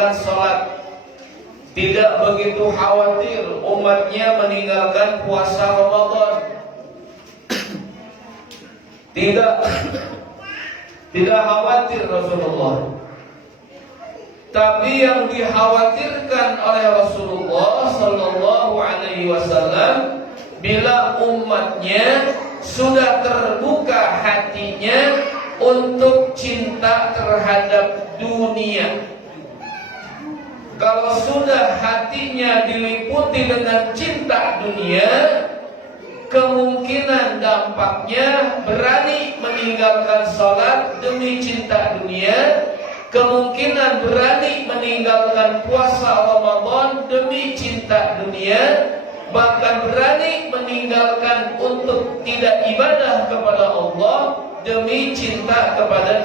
meninggalkan sholat, tidak begitu khawatir umatnya meninggalkan puasa Ramadan. Tidak khawatir Rasulullah. Tapi yang dikhawatirkan oleh Rasulullah sallallahu alaihi wasallam, bila umatnya sudah terbuka hatinya untuk cinta terhadap dunia. Kalau sudah hatinya diliputi dengan cinta dunia, kemungkinan dampaknya berani meninggalkan sholat demi cinta dunia, kemungkinan berani meninggalkan puasa Ramadan demi cinta dunia, bahkan berani meninggalkan untuk tidak ibadah kepada Allah demi cinta kepada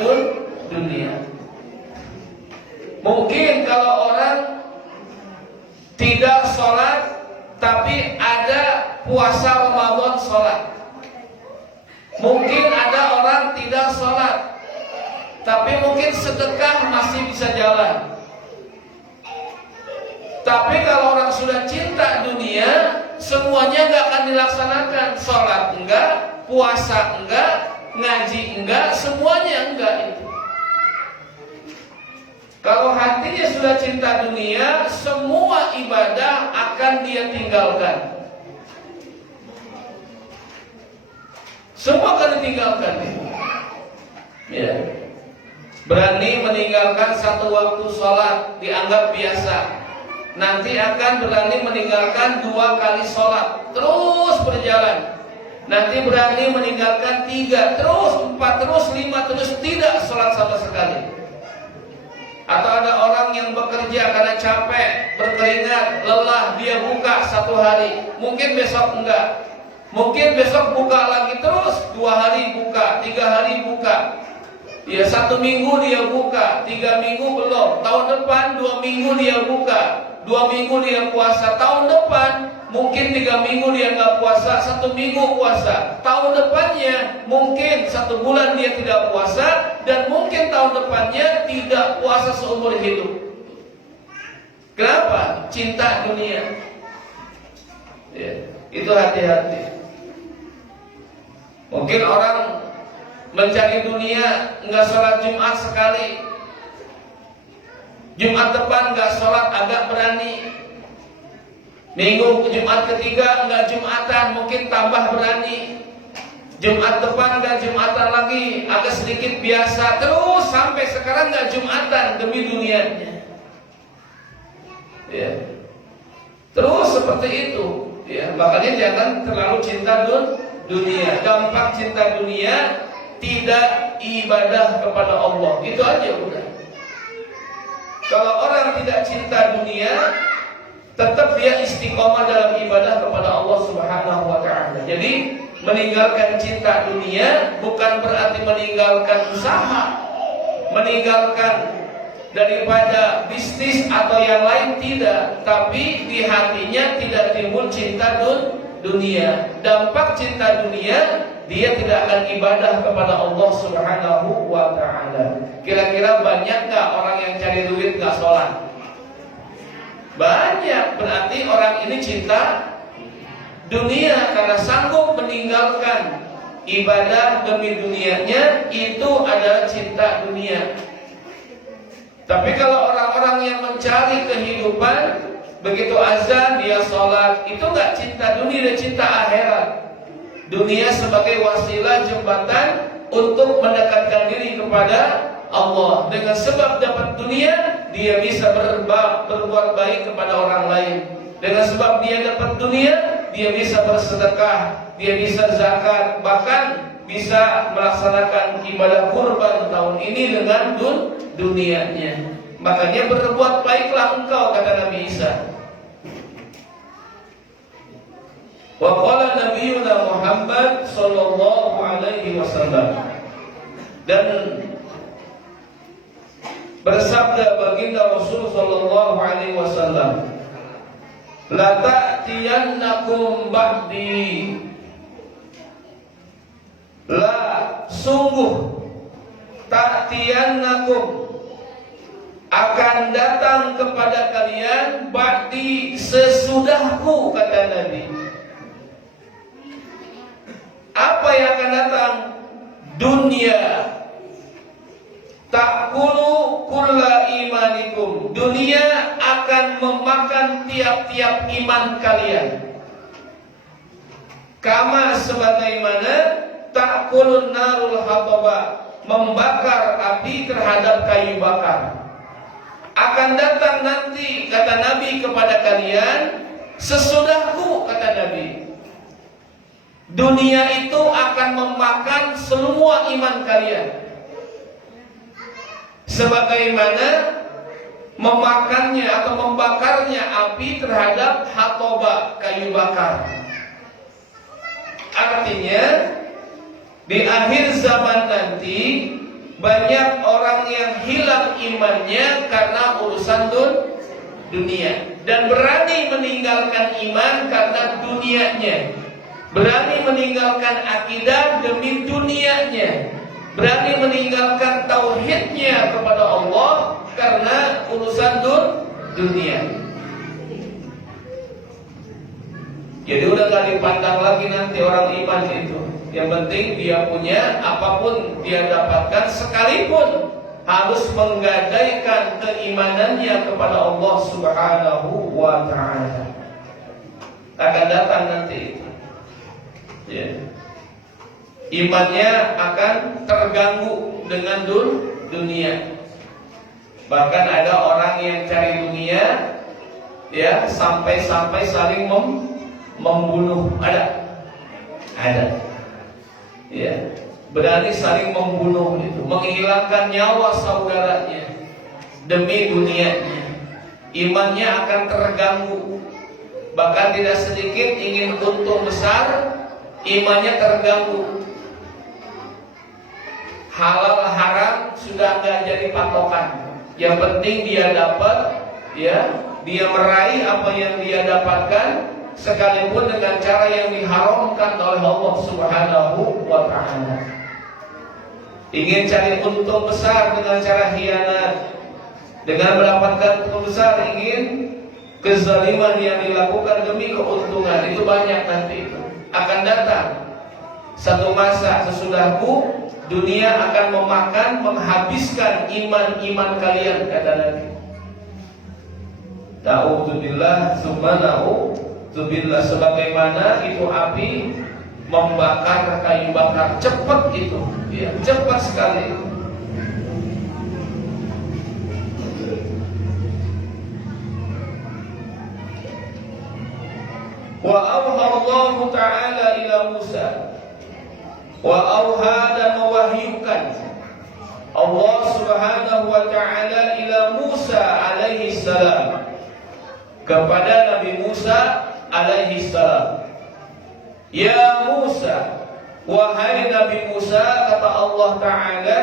dunia. Mungkin kalau orang tidak sholat tapi ada puasa Ramadan sholat. Mungkin ada orang tidak sholat tapi mungkin sedekah masih bisa jalan. Tapi kalau orang sudah cinta dunia, semuanya nggak akan dilaksanakan. Sholat enggak, puasa enggak, ngaji enggak, semuanya enggak itu. Kalau hatinya sudah cinta dunia, semua ibadah akan dia tinggalkan. Semua akan ditinggalkan. Ya. Berani meninggalkan satu waktu sholat, dianggap biasa. Nanti akan berani meninggalkan 2 kali sholat, terus berjalan. Nanti berani meninggalkan 3, terus 4, terus 5, terus tidak sholat sama sekali. Atau ada orang yang bekerja karena capek, berkeringat, lelah, dia buka 1 hari, mungkin besok enggak. Mungkin besok buka lagi terus, 2 hari buka, 3 hari buka. Ya 1 minggu dia buka, 3 minggu belum. Tahun depan 2 minggu dia buka, 2 minggu dia puasa. Tahun depan mungkin 3 minggu dia nggak puasa, 1 minggu puasa. Tahun depannya mungkin 1 bulan dia tidak puasa, dan mungkin tahun depannya tidak puasa seumur hidup. Kenapa? Cinta dunia. Ya, itu hati-hati. Mungkin orang mencari dunia, nggak sholat Jumat sekali, Jumat depan nggak sholat agak berani, Minggu Jumat ketiga nggak Jumatan, mungkin tambah berani, Jumat depan nggak Jumatan lagi, agak sedikit biasa, terus sampai sekarang nggak Jumatan demi dunianya. Ya, terus seperti itu. Ya, makanya jangan terlalu cinta dunia. Dampak cinta dunia tidak ibadah kepada Allah. Itu aja udah. Kalau orang tidak cinta dunia, tetap dia istiqomah dalam ibadah kepada Allah Subhanahu wa taala. Jadi meninggalkan cinta dunia bukan berarti meninggalkan usaha, meninggalkan daripada bisnis atau yang lain, tidak. Tapi di hatinya tidak timbul cinta dunia. Dampak cinta dunia, dia tidak akan ibadah kepada Allah Subhanahu wa ta'ala. Kira-kira banyak gak orang yang cari duit gak sholat? Banyak. Berarti orang ini cinta dunia, karena sanggup meninggalkan ibadah demi dunianya, itu adalah cinta dunia. Tapi kalau orang-orang yang mencari kehidupan, begitu azan dia sholat, itu gak cinta dunia, dia cinta akhirat. Dunia sebagai wasilah, jembatan untuk mendekatkan diri kepada Allah. Dengan sebab dapat dunia, dia bisa berbuat baik kepada orang lain. Dengan sebab dia dapat dunia, dia bisa bersedekah, dia bisa zakat, bahkan bisa melaksanakan ibadah kurban tahun ini dengan dunianya. Makanya berbuat baiklah engkau, kata Nabi Isa. Wa qala nabiyuna Muhammad sallallahu alaihi wasallam, dan bersabda baginda Rasul sallallahu alaihi wasallam, la ta'tiyannakum ba'di, la sungguh ta'tiyannakum akan datang kepada kalian ba'di, sesudahku, kata Nabi. Apa yang akan datang? Dunia ta'kulu kulla imanikum. Dunia akan memakan tiap-tiap iman kalian. Kama sebagaimana ta'kulun narul hataba, membakar api terhadap kayu bakar. Akan datang nanti, kata Nabi, kepada kalian sesudahku, kata Nabi. Dunia itu akan memakan semua iman kalian, sebagaimana memakannya atau membakarnya api terhadap hatoba, kayu bakar. Artinya di akhir zaman nanti banyak orang yang hilang imannya karena urusan dunia, dan berani meninggalkan iman karena dunianya, berani meninggalkan akidah demi dunianya, berani meninggalkan tauhidnya kepada Allah karena urusan dunia. Jadi udah gak dipandang lagi nanti orang iman itu. Yang penting dia punya, apapun dia dapatkan, sekalipun harus menggadaikan keimanannya kepada Allah Subhanahu wa ta'ala. Akan datang nanti itu, ya. Imannya akan terganggu dengan dunia. Bahkan ada orang yang cari dunia, ya, sampai saling membunuh. Ada, ya, berani saling membunuh itu, menghilangkan nyawa saudaranya demi dunianya. Imannya akan terganggu. Bahkan tidak sedikit ingin untung besar, imannya terganggu. Halal haram sudah nggak jadi patokan. Yang penting dia dapat, ya, dia meraih apa yang dia dapatkan, sekalipun dengan cara yang diharamkan oleh Allah Subhanahu wa ta'ala. Ingin cari untung besar dengan cara khianat, dengan mendapatkan untung besar, ingin kezaliman yang dilakukan demi keuntungan. Itu banyak nanti itu. Akan datang satu masa sesudahku, dunia akan memakan, menghabiskan iman-iman kalian, kata Nabi. Ta'udzubillah summa na'udzubillah, sebagaimana itu api membakar kayu bakar. Cepat itu, ya, cepat sekali. Wa auha Allah Ta'ala ila Musa, wa auha, dan mewahyukan Allah Subhanahu wa ta'ala ila Musa alaihi salam, kepada Nabi Musa alaihi salam. Ya Musa, wahai Nabi Musa, kata Allah Ta'ala,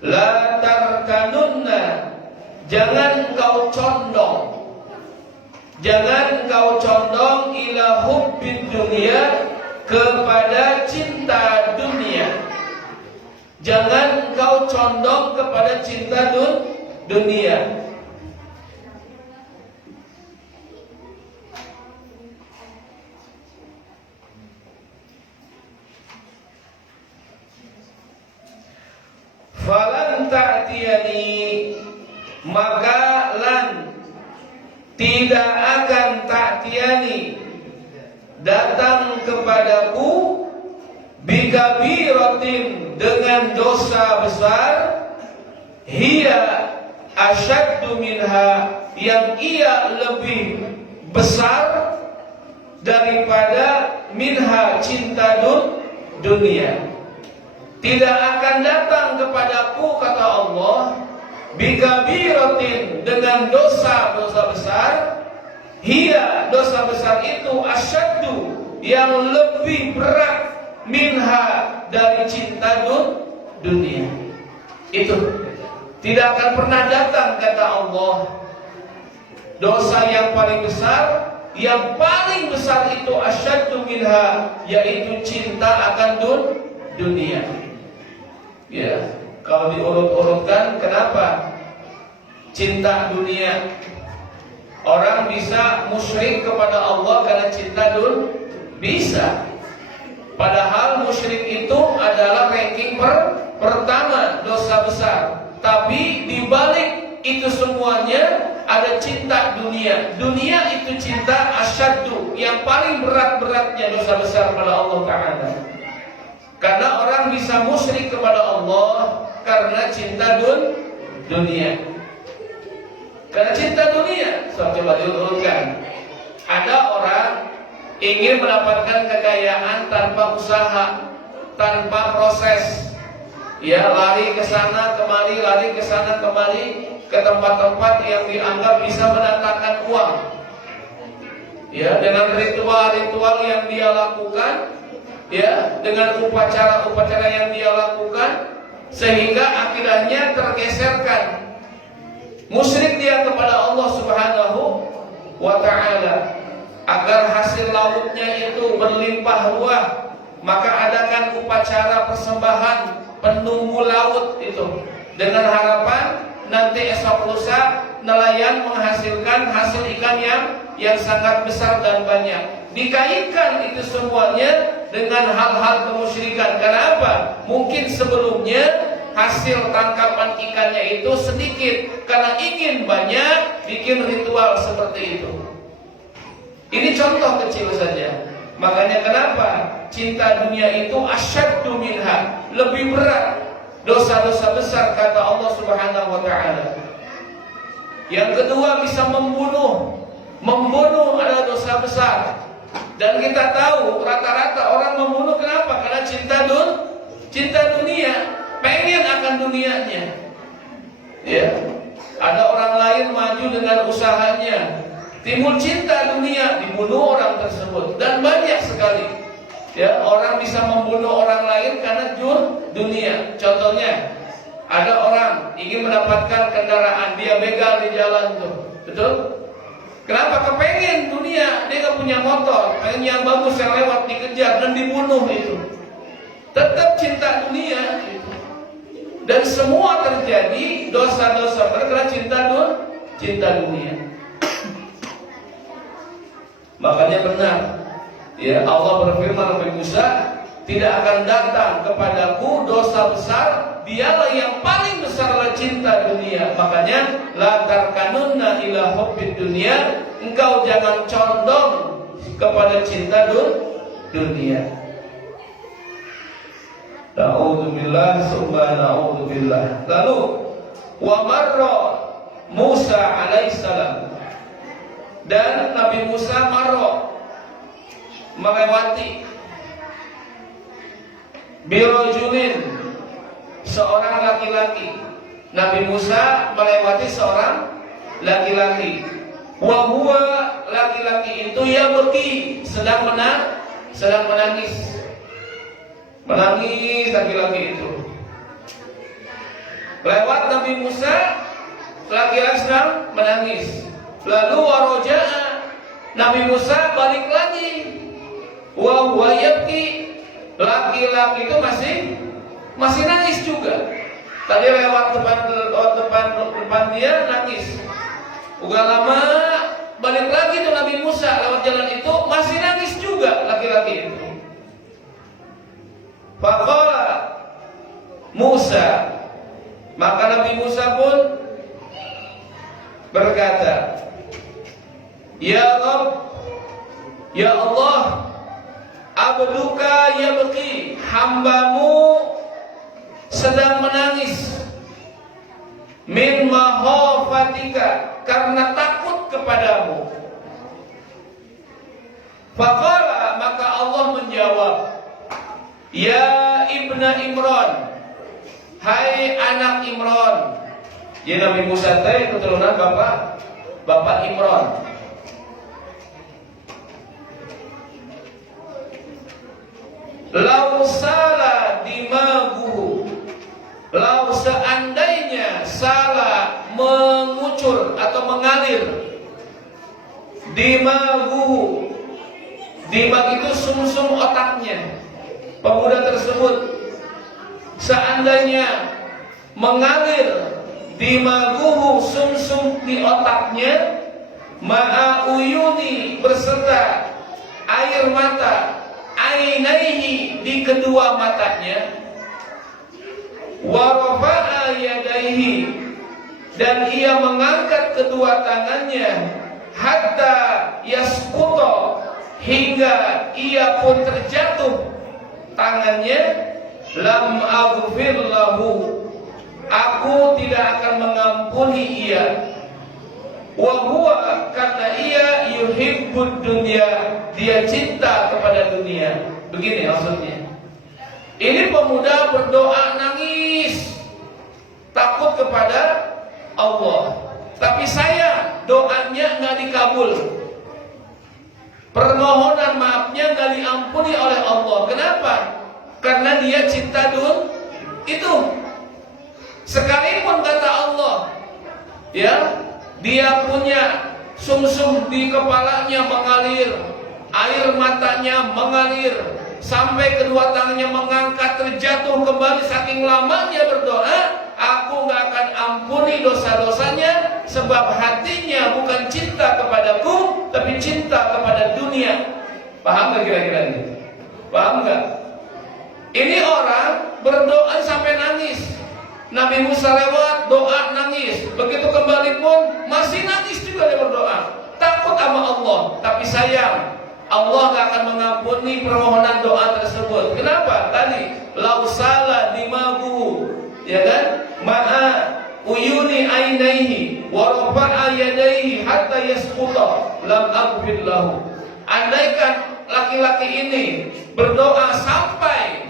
la tarkanunna, jangan engkau condong, jangan engkau condong ila hubbid dunia, kepada cinta dunia. Jangan engkau condong kepada cinta dunia. Falan ta'tiyani, maka lan tidak akan ta'tiyani, datang kepadaku, bikabiratin, dengan dosa besar, hiya asyaddu minha, yang ia lebih besar daripada minha, cinta dunia. Tidak akan datang kepadaku, kata Allah, bikabiratin, dengan dosa besar, hiya, dosa besar itu, asyaddu, yang lebih berat, minha, dari cinta dunia. Itu tidak akan pernah datang, kata Allah. Dosa yang paling besar, yang paling besar itu asyaddu minha, yaitu cinta akan dunia. Ya, kalau diurut-urutkan, kenapa cinta dunia. Orang bisa musyrik kepada Allah karena cinta bisa. Padahal musyrik itu adalah ranking pertama dosa besar. Tapi di balik itu semuanya ada cinta dunia. Dunia itu cinta asyaddu, yang paling berat-beratnya dosa besar pada Allah Ta'ala. Karena orang bisa musyrik kepada Allah karena cinta dunia. Karena cinta dunia. So, coba diurutkan. Ada orang ingin mendapatkan kekayaan tanpa usaha, tanpa proses. Ya, lari ke sana kemari, lari ke sana kemari, ke tempat-tempat yang dianggap bisa mendatangkan uang. Ya, dengan ritual-ritual yang dia lakukan, ya, dengan upacara-upacara yang dia lakukan, sehingga akhirnya tergeserkan. Musyrik dia kepada Allah Subhanahu wa Ta'ala. Agar hasil lautnya itu berlimpah ruah, maka adakan upacara persembahan penunggu laut itu, dengan harapan nanti esok lusa nelayan menghasilkan hasil ikan yang sangat besar dan banyak. Dikaitkan itu semuanya dengan hal-hal kemusyrikan. Kenapa? Mungkin sebelumnya hasil tangkapan ikannya itu sedikit, karena ingin banyak bikin ritual seperti itu. Ini contoh kecil saja. Makanya kenapa cinta dunia itu asyaddu minha, lebih berat dosa-dosa besar kata Allah Subhanahu wa Ta'ala. Yang kedua, bisa membunuh. Membunuh adalah dosa besar. Dan kita tahu rata-rata orang membunuh kenapa? Karena cinta dunia, pengen akan dunianya. Ya. Ada orang lain maju dengan usahanya, timbul cinta dunia, dibunuh orang tersebut. Dan banyak sekali, ya, orang bisa membunuh orang lain karena dunia. Contohnya, ada orang ingin mendapatkan kendaraan, dia begal di jalan tuh, betul? Kenapa? Kepengen dunia, dia gak punya motor, pengen yang bagus yang lewat, dikejar dan dibunuh itu. Tetap cinta dunia gitu. Dan semua terjadi dosa-dosa karena cinta dunia. Makanya benar, ya, Allah berfirman kepada Musa, tidak akan datang kepadaku dosa besar, dialah yang paling besar adalah cinta dunia. Makanya la tarkanunna ila hubbid dunia, engkau jangan condong kepada cinta dunia. Na'udzubillah summa na'udzubillah. Lalu wa marra Musa alaihissalam, dan Nabi Musa melewati birojulin, seorang laki-laki. Nabi Musa melewati seorang laki-laki. Wahua, laki-laki itu yabki, sedang menangis. Menangis laki-laki itu. Lewat Nabi Musa, laki-laki sedang menangis. Lalu waroja'a, Nabi Musa balik lagi. Wa huwa yabki, laki-laki itu masih nangis juga. Tadi lewat depan dia nangis. Udah lama balik lagi tuh Nabi Musa lewat jalan itu masih nangis juga laki-laki itu. Faqala Musa, maka Nabi Musa pun berkata, Ya Rabb, ya Allah, abduka yabki, hambamu sedang menangis, min mahafatika, karena takut kepadamu. Faqala, maka Allah menjawab, Ya ibna Imran, hai anak Imran. Jadi Nabi Musa teh keturunan bapak Imran. Lau salah dimaguhu, lau seandainya salah mengucur atau mengalir, dimaguhu, dimag itu sumsum otaknya pemuda tersebut, seandainya mengalir dimaguhu sumsum sumsum di otaknya, ma'a uyuni beserta air mata, ainaihi di kedua matanya, wa rafa'a yadaihi dan ia mengangkat kedua tangannya, hatta yasquta hingga ia pun terjatuh tangannya, lam aghfir lahu aku tidak akan mengampuni ia. Wa huwa karena ia yuhibbud dunya dia cinta kepada dunia. Begini maksudnya. Ini pemuda berdoa nangis takut kepada Allah, tapi sayang doanya nggak dikabul, permohonan maafnya nggak diampuni oleh Allah. Kenapa? Karena dia cinta itu. Sekalipun kata Allah, ya, dia punya sumsum di kepalanya mengalir, air matanya mengalir, sampai kedua tangannya mengangkat terjatuh kembali saking lamanya berdoa, aku gak akan ampuni dosa-dosanya, sebab hatinya bukan cinta kepadaku, tapi cinta kepada dunia. Paham gak kira-kira ini? Paham gak? Ini orang berdoa sampai nangis. Nabi Musa lewat, doa nangis. Begitu kembali pun masih nangis juga dia berdoa. Takut sama Allah, tapi sayang Allah gak akan mengampuni permohonan doa tersebut. Kenapa? Tadi lausala dimagu, ya kan? Ma'a uyuni ainaihi wa rafa'a yadaihi hatta yasquta lam aghfir lahu. Andaikan laki-laki ini berdoa sampai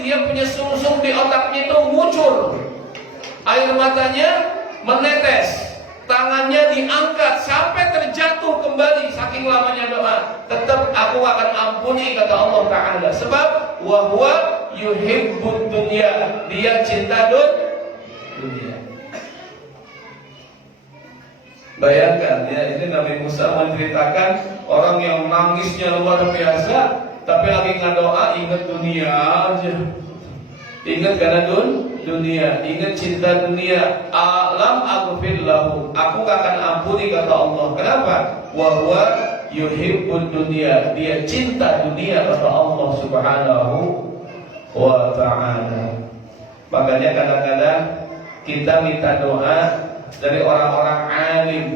dia punya sumsum di otaknya itu ngucur, air matanya menetes, tangannya diangkat sampai terjatuh kembali saking lamanya doa, tetap aku akan ampuni kata Allah Ta'ala. Sebab wa huwa yuhibbud dunya dia cinta dunia. Bayangkan ya, ini Nabi Musa menceritakan orang yang nangisnya luar biasa, tapi lagi ngadoa ingat dunia aja. Ingat karena dunia, ingat cinta dunia. Alam aghfir lahu, aku akan ampuni kata Allah. Kenapa? Wa huwa yuhibbud dunya, dia cinta dunia kata Allah Subhanahu wa ta'ala. Makanya kadang-kadang kita minta doa dari orang-orang alim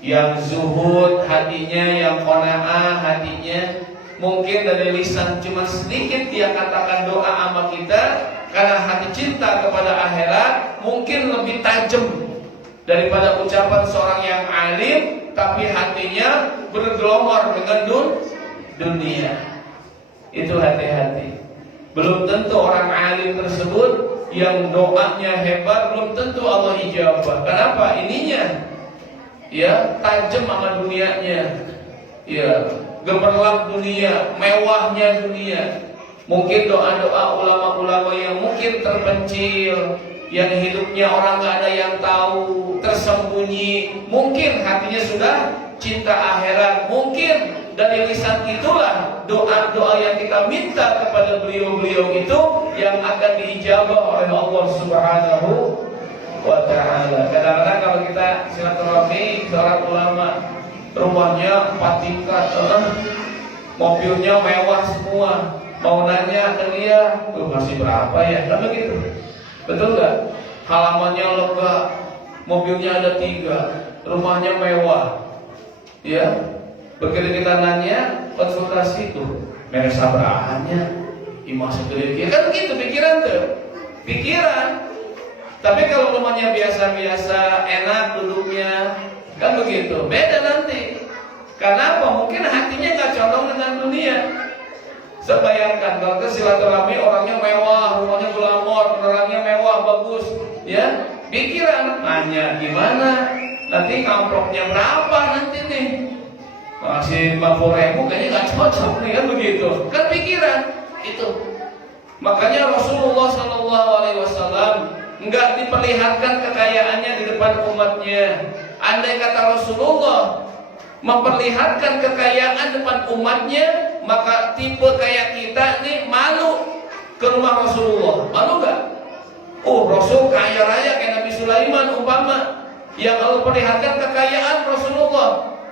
yang zuhud hatinya, yang qanaah hatinya. Mungkin dari lisan cuma sedikit dia katakan doa sama kita, karena hati cinta kepada akhirat mungkin lebih tajam daripada ucapan seorang yang alim tapi hatinya bergelomor dengan dunia. Itu hati-hati. Belum tentu orang alim tersebut yang doanya hebat, belum tentu Allah ijabah. Kenapa? Ininya ya tajam sama dunianya, ya gemerlap dunia, mewahnya dunia. Mungkin doa-doa ulama-ulama yang mungkin terpencil, yang hidupnya orang gak ada yang tahu, tersembunyi, mungkin hatinya sudah cinta akhirat. Mungkin dari lisan itulah doa-doa yang kita minta kepada beliau-beliau itu yang akan diijabah oleh Allah Subhanahu wa ta'ala. Kadang-kadang kalau kita silaturahmi seorang ulama, rumahnya 4 tingkat, mobilnya mewah semua, mau nanya ke dia, masih berapa ya? Kan begitu, betul nggak? Halamannya lega, mobilnya ada 3, rumahnya mewah, ya. Begitu kita nanya, konsultasi tuh, merek sabarahannya, imah segede, kan begitu pikiran tuh, pikiran. Tapi kalau rumahnya biasa-biasa, enak duduknya, kan begitu, beda nanti. Karena apa? Mungkin hatinya gak condong dengan dunia. Sebayangkan kalau ke silaturahmi orangnya mewah, rumahnya glamor, orangnya mewah, bagus, ya. Pikiran, nanya gimana? Nanti amplopnya berapa nanti nih? Masih 50.000 kayaknya gak cocok nih, kan begitu. Kan pikiran itu. Makanya Rasulullah SAW enggak diperlihatkan kekayaannya di depan umatnya. Andai kata Rasulullah memperlihatkan kekayaan depan umatnya, maka tipe kayak kita ini malu ke rumah Rasulullah. Malu gak? Oh, Rasul kaya raya kayak Nabi Sulaiman umpama. Yang Allah perlihatkan kekayaan Rasulullah.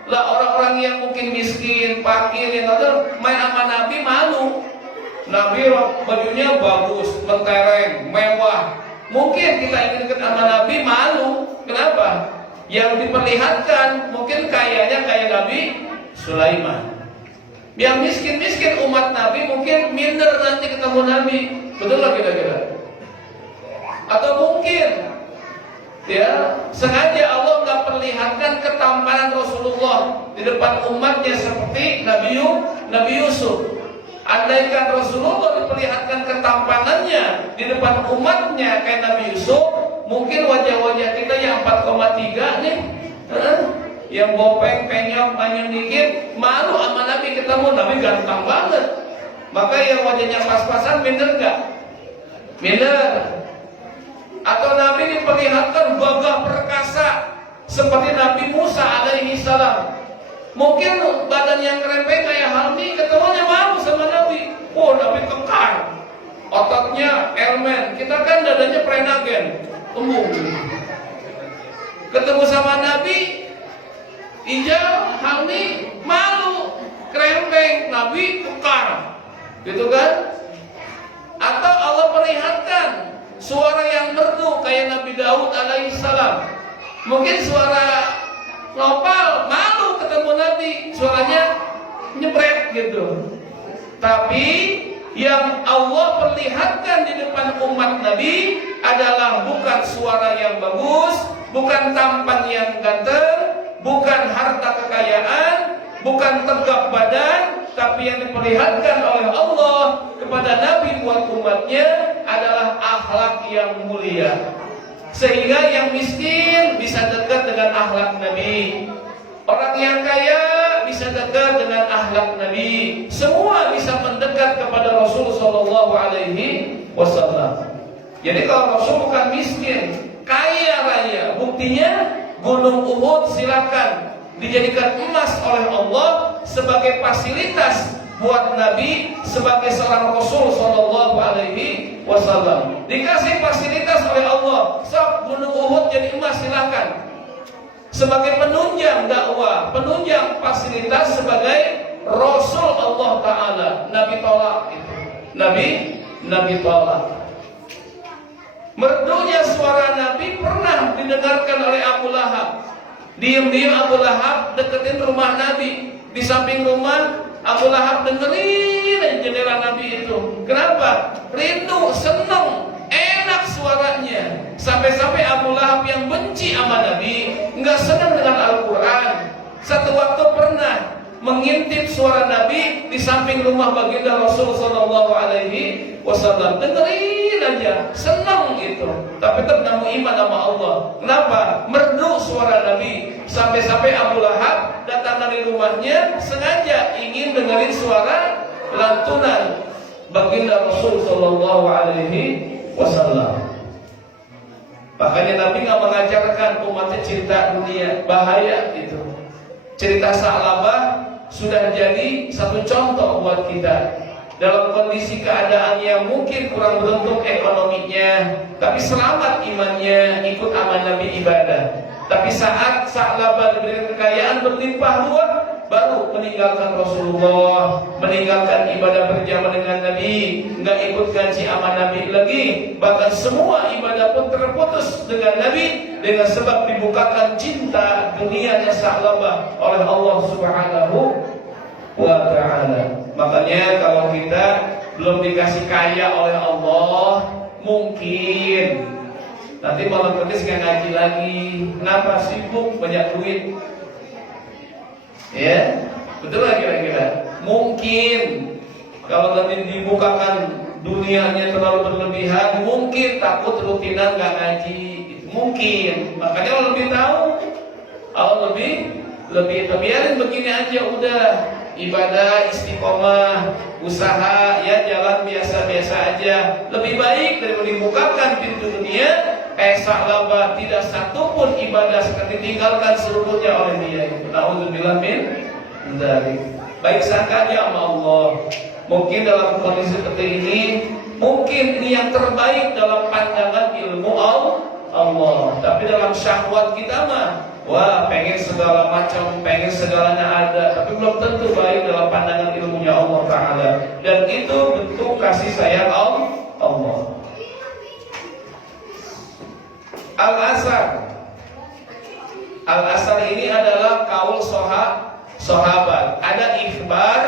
Lah orang-orang yang mungkin miskin, fakir, yang ada main sama Nabi malu. Nabi bajunya bagus, mentereng, mewah. Mungkin kita ingin dekat sama Nabi malu. Kenapa? Yang diperlihatkan mungkin kayanya kayak Nabi Sulaiman. Yang miskin-miskin umat Nabi mungkin minder nanti ketemu Nabi. Betul lah kira-kira? Atau mungkin ya sengaja Allah nggak perlihatkan ketampanan Rasulullah di depan umatnya seperti Nabi Yusuf. Andaikan Rasulullah diperlihatkan ketampanannya di depan umatnya kayak Nabi Yusuf, mungkin wajah-wajah kita yang 4,3 nih, yang bopeng, penyok, panjang dikit, malu sama Nabi ketemu. Nabi ganteng banget. Maka yang wajahnya pas-pasan minder nggak? Minder. Atau Nabi diperlihatkan gagah perkasa seperti Nabi Musa alaihi salam. Mungkin badan yang kerempeng kayak Halmi ketemunya malu sama Nabi. Oh, Nabi kekar, ototnya Elmen, kita kan dadanya Prenagen, ketemu sama Nabi hijau, Halmi malu, kerempeng, Nabi kekar, gitu kan? Atau Allah perlihatkan suara yang merdu kayak Nabi Daud alaihissalam. Mungkin suara nopal, malu ketemu Nabi, suaranya nyebret gitu. Tapi yang Allah perlihatkan di depan umat Nabi adalah bukan suara yang bagus, bukan tampan yang ganteng, bukan harta kekayaan, bukan tegap badan, tapi yang diperlihatkan oleh Allah kepada Nabi buat umatnya adalah akhlak yang mulia. Sehingga yang miskin bisa dekat dengan akhlak Nabi, orang yang kaya bisa dekat dengan akhlak Nabi. Semua bisa mendekat kepada Rasul sallallahu alaihi wasallam. Jadi kalau Rasul bukan miskin, kaya raya. Buktinya Gunung Uhud silakan dijadikan emas oleh Allah sebagai fasilitas buat Nabi sebagai seorang Rasul sallallahu alaihi wasallam. Dikasih fasilitas oleh Allah. Sok Gunung Uhud jadi emas silakan. Sebagai penunjang dakwah, penunjang fasilitas sebagai Rasul Allah Ta'ala. Nabi tolak itu. Nabi tolak. Merdunya suara Nabi pernah didengarkan oleh Abu Lahab. Diam-diam Abu Lahab deketin rumah Nabi. Di samping rumah Abu Lahab dengerin jendela Nabi itu. Kenapa? Rindu, senang, enak suaranya. Sampai-sampai Abu Lahab yang benci sama Nabi, nggak senang dengan Al-Quran. Satu waktu pernah mengintip suara Nabi di samping rumah baginda Rasul sallallahu alaihi wasallam. Dengerin aja, senang gitu. Tapi tetap nggak mau iman sama Allah. Kenapa? Merdu suara Nabi. Sampai-sampai Abu Lahab datang dari rumahnya sengaja ingin dengerin suara lantunan baginda Rasul sallallahu alaihi wasallam. Makanya Nabi nggak mengajarkan umatnya cinta dunia, bahaya itu. Cerita Sa'labah sudah jadi satu contoh buat kita. Dalam kondisi keadaan yang mungkin kurang beruntung ekonominya, tapi selamat imannya, ikut aman Nabi ibadah. Tapi saat Sa'labah diberikan kekayaan berlimpah ruah, baru meninggalkan Rasulullah, meninggalkan ibadah berjamaah dengan Nabi, nggak ikut gaji aman Nabi lagi. Bahkan semua ibadah pun terputus dengan Nabi dengan sebab dibukakan cinta dunianya Sa'labah oleh Allah Subhanahu wa Ta'ala. Makanya kalau kita belum dikasih kaya oleh Allah, mungkin nanti malam ketis nggak ngaji lagi. Kenapa? Sibuk, banyak duit. Ya, betul lah kira-kira. Mungkin kalau nanti dibukakan dunianya terlalu berlebihan, mungkin takut rutinan nggak ngaji. Mungkin. Makanya Allah lebih tahu. Allah lebih biarin begini aja udah. Ibadah, istiqomah, usaha, ya jalan biasa-biasa aja. Lebih baik daripada dibukakan pintu dunia. Kayak Sa'labah tidak satupun ibadah seperti ditinggalkan seluruhnya oleh dia. Na'udzubillah min dzalik. Baik sangka aja sama Allah. Mungkin dalam kondisi seperti ini, mungkin ini yang terbaik dalam pandangan ilmu Allah. Tapi dalam syahwat kita mah, wah pengen segala macam, pengen segalanya ada, tapi belum tentu baik dalam pandangan ilmunya Allah Ta'ala. Dan itu bentuk kasih sayang Allah. Al-asar ini adalah kaul sahabat. Ada ikhbar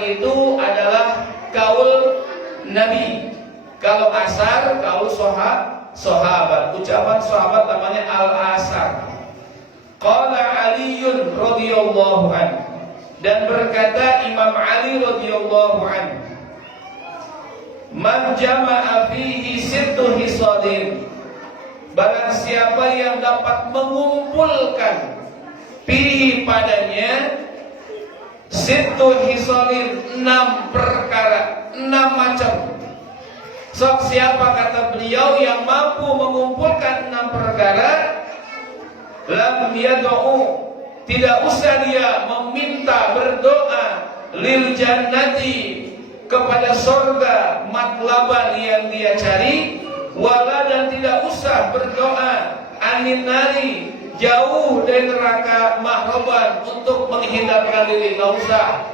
itu adalah kaul Nabi. Kalau asar, kaul sahabat. Ucapan sahabat namanya al-asar. Qala Aliun radhiyallahu anhu, dan berkata Imam Ali radhiyallahu anhu, man jama'a fihi sittu hisadin, barang siapa yang dapat mengumpulkan fihi padanya sittu hisadin, 6 perkara, 6 macam. Sok siapa, kata beliau, yang mampu mengumpulkan 6 perkara, lam yad'u, tidak usah dia meminta berdoa, lil jannati, kepada surga, matlaban yang dia cari, wala, dan tidak usah berdoa anin nari, jauh dari neraka, mahroban, untuk menghindarkan diri, nggak usah.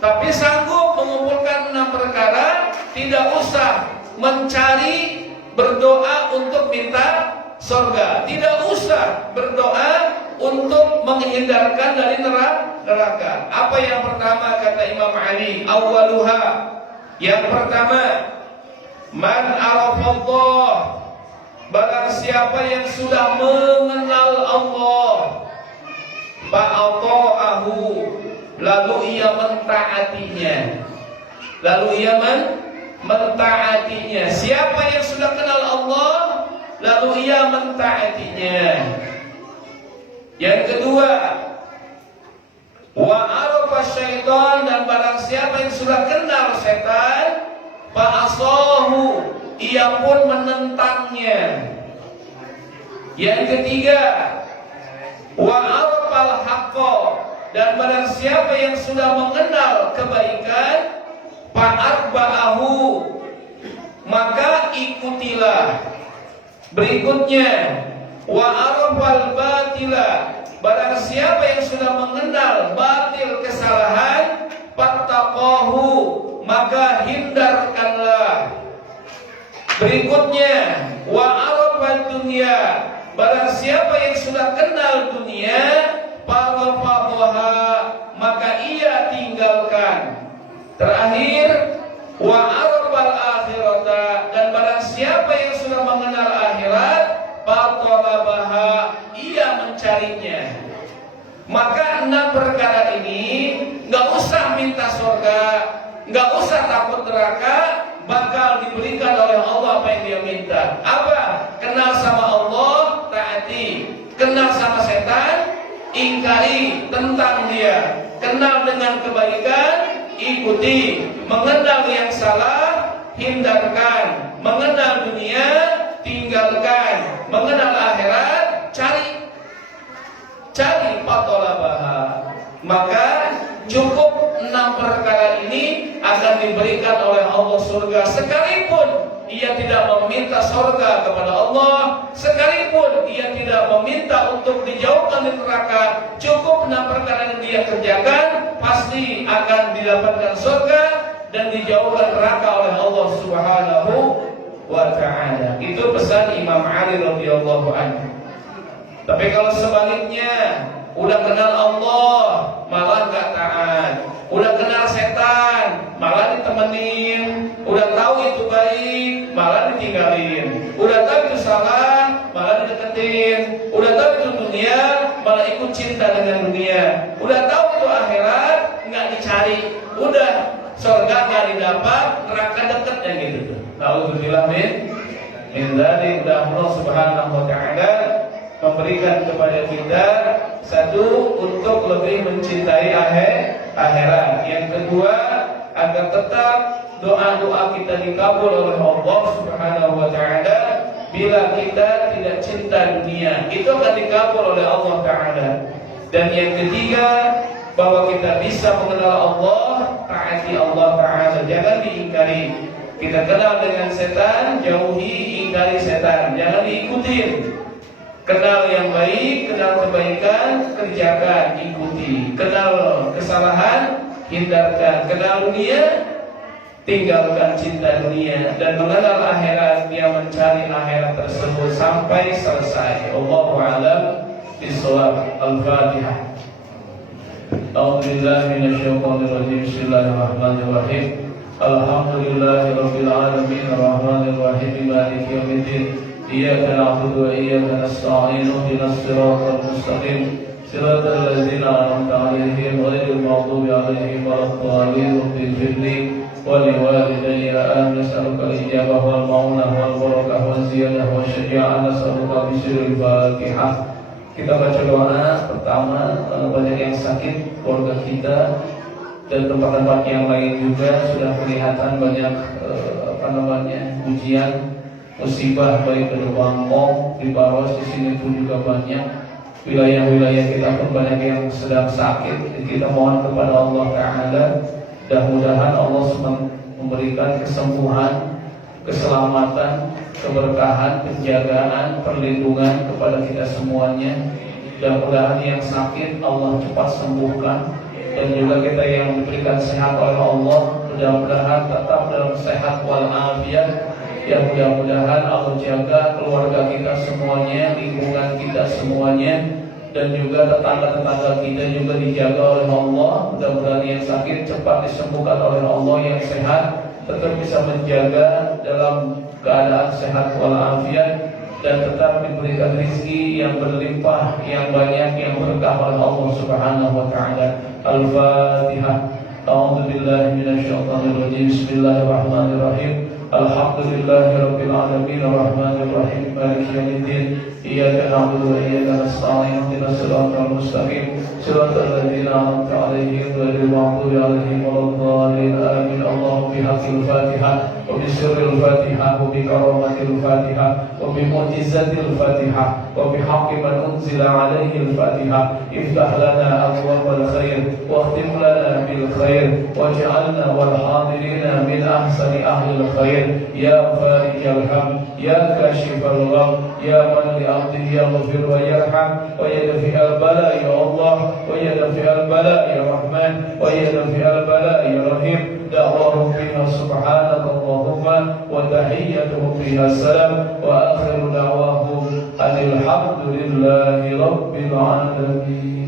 Tapi sanggup mengumpulkan 6 perkara, tidak usah mencari berdoa untuk minta surga, tidak usah berdoa untuk menghindarkan dari neraka. Apa yang pertama, kata Imam Ali? Awwaluha, yang pertama, man arafallah, barang siapa yang sudah mengenal Allah, fa'ata'ahu, lalu ia mentaatinya. Siapa yang sudah kenal Allah, lalu ia mentaatinya. Yang kedua, wa arafa syaitan, dan barang siapa yang sudah kenal setan, fa'asahu, ia pun menentangnya. Yang ketiga, wa arafal haqqa, dan barang siapa yang sudah mengenal kebaikan, fa'atba'ahu, maka ikutilah. Berikutnya, wa arafal batila, barang siapa yang sudah mengenal batil, kesalahan, fattaqahu, maka hindarkanlah. Berikutnya, wa arafal dunya, barang siapa yang sudah kenal dunia, farafadhaha, maka ia tinggalkan. Terakhir, wa arafal akhirata, dan barang siapa yang sudah mengenal akhirat, fatalabaha, ia mencarinya. Maka 6 perkara ini, nggak usah minta surga, nggak usah takut neraka, bakal diberikan oleh Allah apa yang dia minta. Apa? Kenal sama Allah, taati. Kenal sama setan, ingkari, tentang dia. Kenal dengan kebaikan, ikuti. Mengenal yang salah, hindarkan. Mengenal dunia, tinggalkan. Mengenal akhirat, cari fatolabaha. Maka cukup 6 perkara ini akan diberikan oleh Allah surga, sekalipun ia tidak meminta surga kepada Allah, sekalipun ia tidak meminta untuk dijauhkan dari neraka. Cukup 6 perkara yang dia kerjakan, pasti akan didapatkan surga dan dijauhkan neraka oleh Allah Subhanahu wa ta'ala. Itu pesan Imam Ali radhiyallahu anhu. Tapi kalau sebaliknya, udah kenal Allah malah gak taat, udah kenal setan malah ditemenin, udah tahu itu baik malah ditinggalin, udah tahu itu salah malah dideketin, udah tahu itu dunia malah ikut cinta dengan dunia, udah tahu itu akhirat nggak dicari, udah surga nggak didapat, neraka deket ya gitu. Nauzubillah min dzalik. Allah Subhanahu wa ta'ala memberikan kepada kita, satu, untuk lebih mencintai akhirat. Yang kedua, agar tetap doa-doa kita dikabul oleh Allah Subhanahu wa ta'ala. Bila kita tidak cinta dunia, itu akan dikabul oleh Allah ta'ala. Dan yang ketiga, bahwa kita bisa mengenal Allah, taati Allah ta'ala, jangan diingkari. Kita kenal dengan setan, jauhi, ingkari setan, jangan diikutin. Kenal yang baik, kenal kebaikan, kerjakan, ikuti. Kenal kesalahan, hindarkan. Kenal dunia, tinggalkan cinta dunia. Dan mengenal akhirat, dia mencari akhirat tersebut sampai selesai. Allahu a'lam bishawab. Al-Fatihah. A'udzubillahi minasyaitonir rajim. Bismillahirrahmanirrahim. Alhamdulillahirabbil alamin arrahmanir rahim maliki yaumiddin iyyaka na'budu wa iyyaka nasta'in ihdinas siratal mustaqim siratal ladzina an'amta 'alaihim ghairil maghdubi 'alaihim waladdallin ighfirli wa liwalidayya amin nas'aluka al-ijabah wal ma'unah wal barakah wal ziyadah wa syaja'ah nas'aluka bisirril Fatihah. Kita baca doa pertama, banyak yang sakit keluarga kita dan tempat-tempat yang lain juga sudah kelihatan banyak ujian, musibah baik di Bangkok, di Baros, di sini pun juga banyak. Wilayah-wilayah kita pun banyak yang sedang sakit. Kita mohon kepada Allah Ta'ala, mudah-mudahan Allah memberikan kesembuhan, keselamatan, keberkahan, penjagaan, perlindungan kepada kita semuanya. Mudah-mudahan yang sakit Allah cepat sembuhkan. Dan juga kita yang diberikan sehat oleh Allah, mudah-mudahan tetap dalam sehat walafiat. Yang mudah-mudahan Allah jaga keluarga kita semuanya, lingkungan kita semuanya, dan juga tetangga-tetangga kita juga dijaga oleh Allah. Mudah-mudahan yang sakit cepat disembuhkan oleh Allah, yang sehat tetap bisa menjaga dalam keadaan sehat walafiat, dan tetap diberikan rezeki yang berlimpah, yang banyak, yang berkah oleh Allah Subhanahu wa taala. Al-Fatihah. A'udzu billahi minasyaitonir rajim. Bismillahirrahmanirrahim. Alhamdulillahirabbil alamin arrahmanir rahim maliki yaumiddin iyyaka na'budu wa iyyaka nasta'in ihdinas siratal mustaqim siratal ladzina an'amta 'alaihim ghairil maghdubi 'alaihim waladdallin amin. Allahumma bihaqqil Fatihah wa bisirril Fatihah wa bi karamatil Fatihah wa bi mu'jizatil Fatihah wa bi haqqi man unzila 'alaihi al-Fatihah iftah lana abwaabal khair wa khtim lana bil khair waj'alna wal hadirina min ahsani ahlil khair. Ya Farijal Ham, Ya Kashifal Gham, Ya Man li abdihi yaghfir wa yarham, wa yadfi'al bala ya Allah, wa yadfi'al bala ya Rahman, wa yadfi'al bala ya Rahim. Da'wahum fiha subhanaka Allahumma wa tahiyyatuhum fiha salam wa akhiru da'wahum alhamdulillahi rabbil alamin.